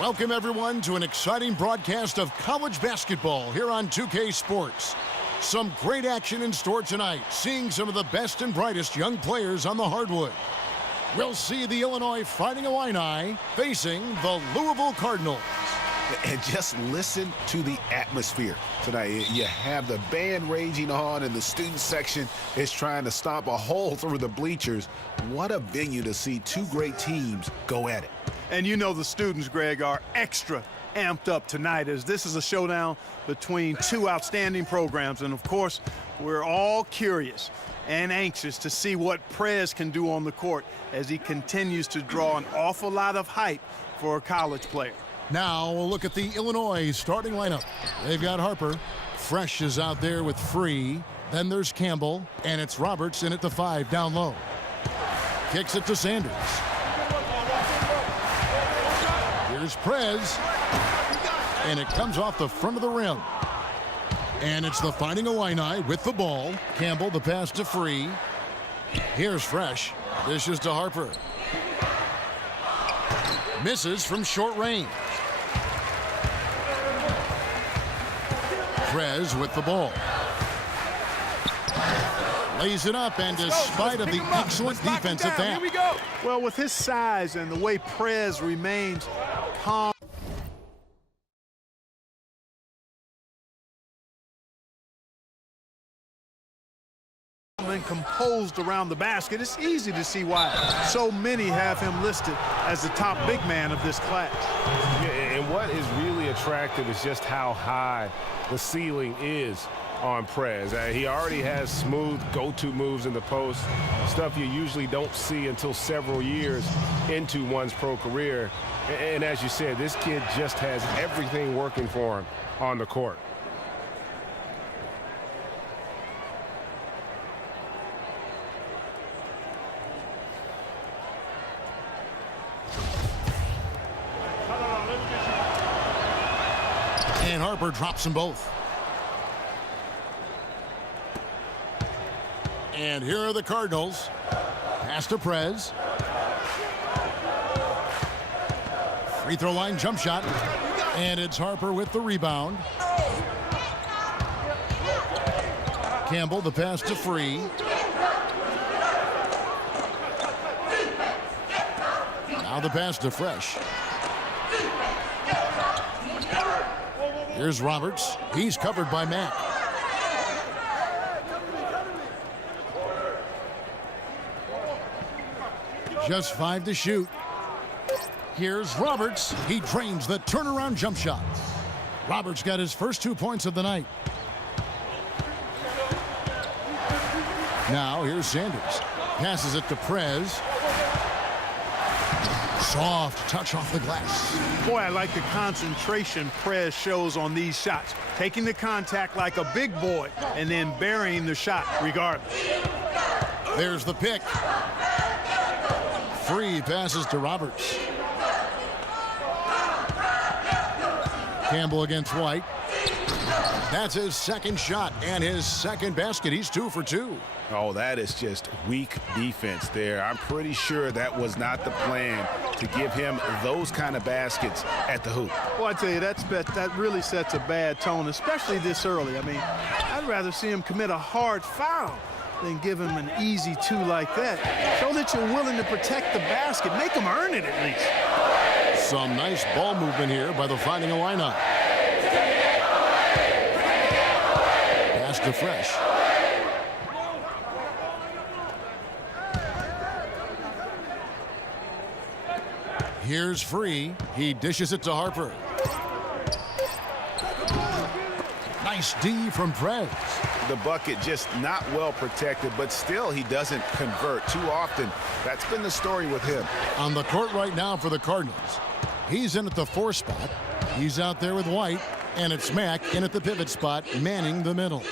Welcome, everyone, to an exciting broadcast of college basketball here on 2K Sports. Some great action in store tonight, seeing some of the best and brightest young players on the hardwood. We'll see the Illinois Fighting Illini facing the Louisville Cardinals. And just listen to the atmosphere tonight. You have the band raging on, and the student section is trying to stomp a hole through the bleachers. What a venue to see two great teams go at it. And you know the students, Greg, are extra amped up tonight as this is a showdown between two outstanding programs. And, of course, we're all curious and anxious to see what Prez can do on the court as he continues to draw an awful lot of hype for a college player. Now we'll look at the Illinois starting lineup. They've got Harper. Fresh is out there with Free. Then there's Campbell, and it's Roberts in at the 5 down low. Kicks it to Sanders. Here's Prez, and it comes off the front of the rim. And it's the Fighting Illini with the ball. Campbell, the pass to Free. Here's Fresh. Dishes to Harper. Misses from short range. Prez with the ball. Lays it up, and despite of the excellent defense at that. Here we go. Well, with his size and the way Prez remains calm and composed around the basket, it's easy to see why so many have him listed as the top big man of this class. Yeah, and what is really attractive is just how high the ceiling is on Prez. He already has smooth go-to moves in the post, stuff you usually don't see until several years into one's pro career. And as you said, this kid just has everything working for him on the court. And Harper drops them both. And here are the Cardinals. Pass to Prez. Free throw line jump shot. And it's Harper with the rebound. Campbell, the pass to Free. Now the pass to Fresh. Here's Roberts. He's covered by Mack. Just 5 to shoot. Here's Roberts. He drains the turnaround jump shot. Roberts got his first 2 points of the night. Now here's Sanders. Passes it to Prez. Soft touch off the glass. Boy, I like the concentration Prez shows on these shots. Taking the contact like a big boy and then burying the shot regardless. There's the pick. Free passes to Roberts. Campbell against White. That's his second shot and his second basket. He's 2 for 2. Oh, that is just weak defense there. I'm pretty sure that was not the plan to give him those kind of baskets at the hoop. Well, I tell you, that really sets a bad tone, especially this early. I mean, I'd rather see him commit a hard foul than give him an easy 2 like that. Show that you're willing to protect the basket. Make him earn it at least. Some nice ball movement here by the Fighting Illini. Pass to Fresh. Here's Free. He dishes it to Harper. Nice D from Prez. The bucket just not well protected, but still he doesn't convert too often. That's been the story with him. On the court right now for the Cardinals. He's in at the 4 spot. He's out there with White, and it's Mack in at the pivot spot, manning the middle.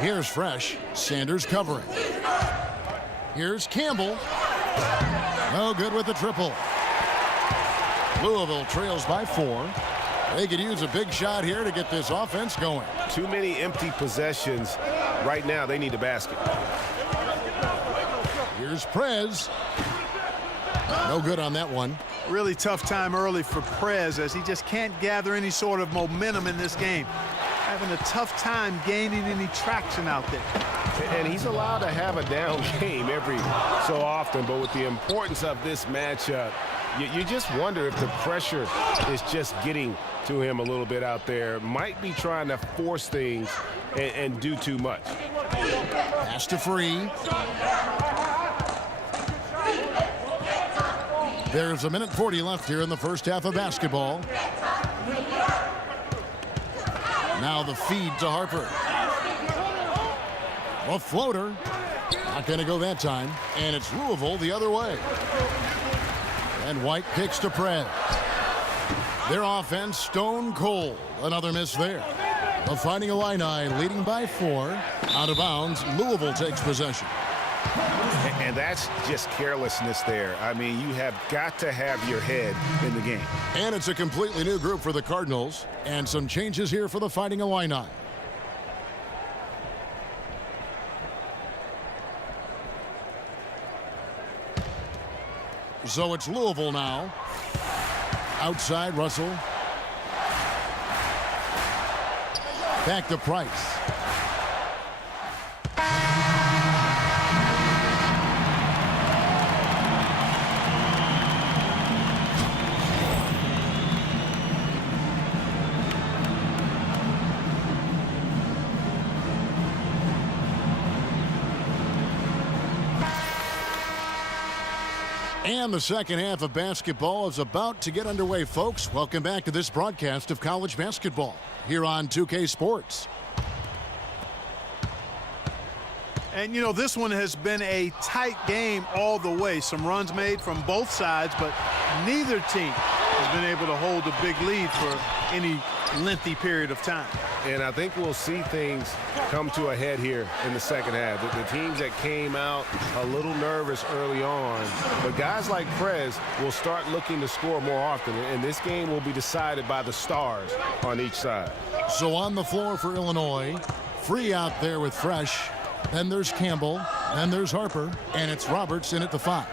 Here's Fresh. Sanders covering. Here's Campbell. No good with the triple. Louisville trails by 4. They could use a big shot here to get this offense going. Too many empty possessions. Right now, they need a basket. Here's Prez. No good on that one. Really tough time early for Prez as he just can't gather any sort of momentum in this game. Having a tough time gaining any traction out there. And he's allowed to have a down game every so often, but with the importance of this matchup, you just wonder if the pressure is just getting to him a little bit out there. Might be trying to force things and do too much. Pass to Free. There's 1:40 left here in the first half of basketball. Now the feed to Harper. A floater. Not going to go that time. And it's Louisville the other way. And White kicks to Prez. Their offense stone cold. Another miss there. The Fighting Illini leading by 4. Out of bounds. Louisville takes possession. And that's just carelessness there. I mean, you have got to have your head in the game. And it's a completely new group for the Cardinals. And some changes here for the Fighting Illini. So it's Louisville now. Outside, Russell. Back to Price. And the second half of basketball is about to get underway, folks. Welcome back to this broadcast of college basketball here on 2K Sports. And, you know, this one has been a tight game all the way. Some runs made from both sides, but neither team has been able to hold a big lead for any lengthy period of time. And I think we'll see things come to a head here in the second half. The teams that came out a little nervous early on, but guys like Prez will start looking to score more often, and this game will be decided by the stars on each side. So on the floor for Illinois, Free out there with Fresh. Then there's Campbell. Then there's Harper. And it's Roberts in at the 5.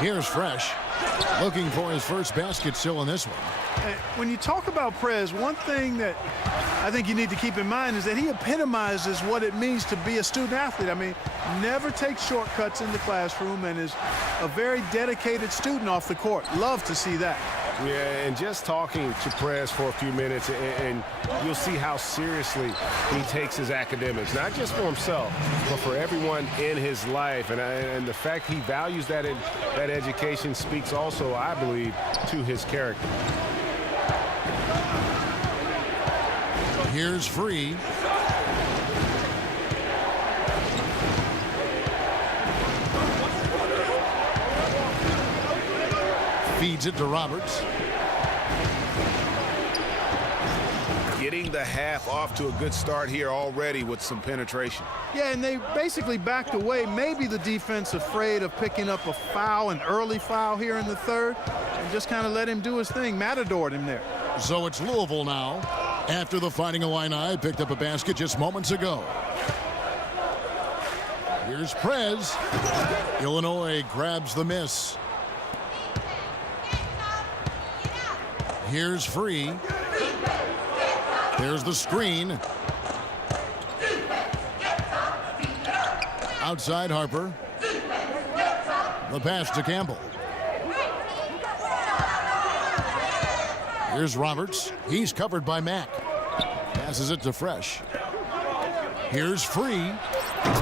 Here's Fresh, looking for his first basket still in this one. When you talk about Prez, one thing that I think you need to keep in mind is that he epitomizes what it means to be a student athlete. I mean, never takes shortcuts in the classroom and is a very dedicated student off the court. Love to see that. Yeah, and just talking to Prez for a few minutes, and you'll see how seriously he takes his academics, not just for himself, but for everyone in his life. And the fact he values that education speaks also, I believe, to his character. Here's Free. Feeds it to Roberts. Getting the half off to a good start here already with some penetration. Yeah, and they basically backed away. Maybe the defense afraid of picking up a foul, an early foul here in the third, and just kind of let him do his thing. Matadored him there. So it's Louisville now, after the Fighting Illini picked up a basket just moments ago. Here's Prez. Illinois grabs the miss. Here's Free. There's the screen. Outside Harper. The pass to Campbell. Here's Roberts. He's covered by Mack. Passes it to Fresh. Here's Free.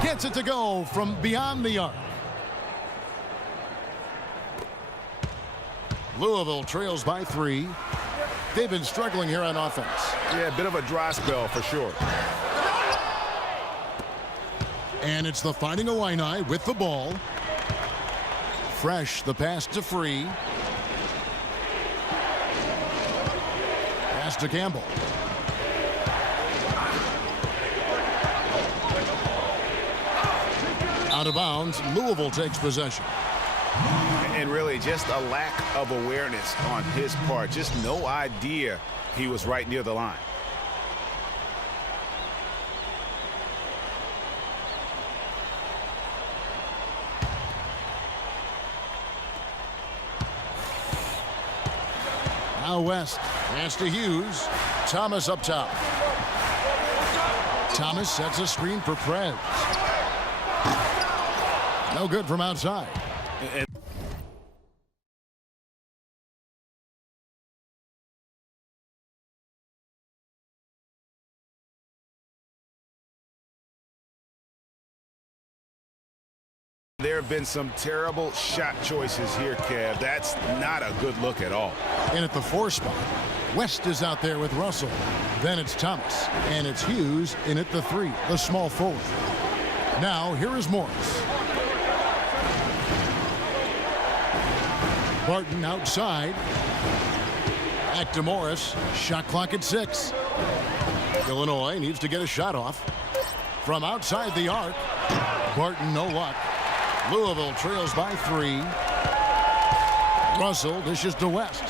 Gets it to go from beyond the arc. Louisville trails by 3. They've been struggling here on offense. Yeah, a bit of a dry spell for sure. And it's the Fighting Illini with the ball. Fresh, the pass to Free. Pass to Campbell. Out of bounds, Louisville takes possession. And really just a lack of awareness on his part. Just no idea he was right near the line. Now West. Pass to Hughes. Thomas up top. Thomas sets a screen for Prez. No good from outside. There have been some terrible shot choices here, Kev. That's not a good look at all. And at the 4 spot, West is out there with Russell. Then it's Thomas. And it's Hughes in at the 3, the small forward. Now, here is Morris. Barton outside. Back to Morris. Shot clock at 6. Illinois needs to get a shot off. From outside the arc. Barton, no luck. Louisville trails by 3. Russell dishes to West.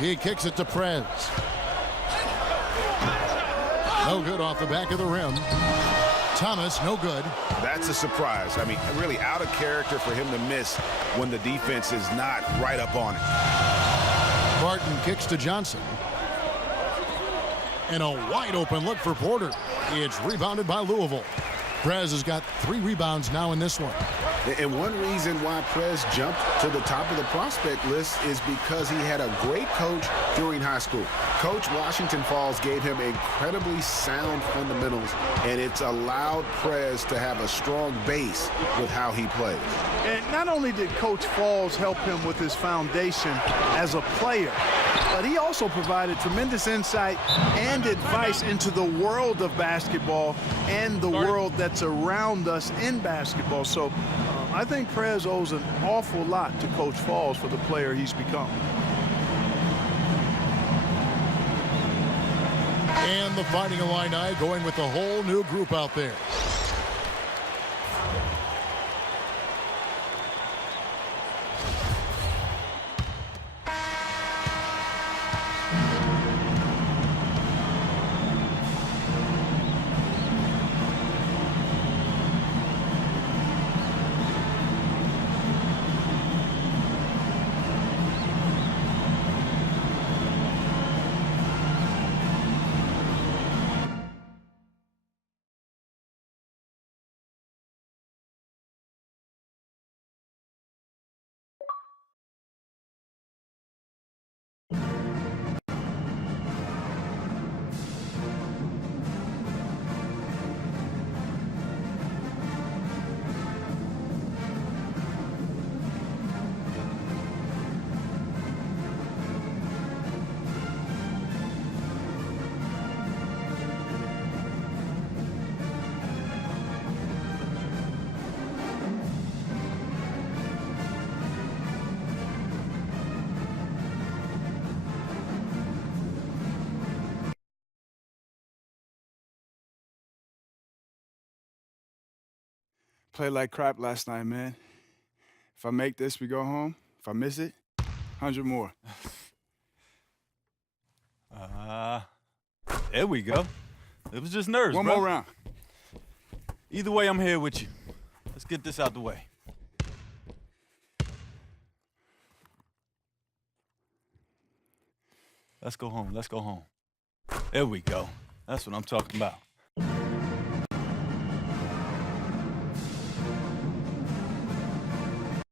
He kicks it to Prez. No good off the back of the rim. Thomas, no good. That's a surprise. I mean, really out of character for him to miss when the defense is not right up on it. Barton kicks to Johnson. And a wide open look for Porter. It's rebounded by Louisville. Prez has got 3 rebounds now in this one. And one reason why Prez jumped to the top of the prospect list is because he had a great coach during high school. Coach Washington Falls gave him incredibly sound fundamentals, and it's allowed Prez to have a strong base with how he plays. And not only did Coach Falls help him with his foundation as a player, but he also provided tremendous insight and advice into the world of basketball and the world that's around us in basketball. So I think Prez owes an awful lot to Coach Falls for the player he's become. And the Fighting Illini going with a whole new group out there. Played like crap last night, man. If I make this, we go home. If I miss it, 100 more. There we go. It was just nerves, One bro. more round. Either way, I'm here with you. Let's get this out the way. Let's go home. Let's go home. There we go. That's what I'm talking about.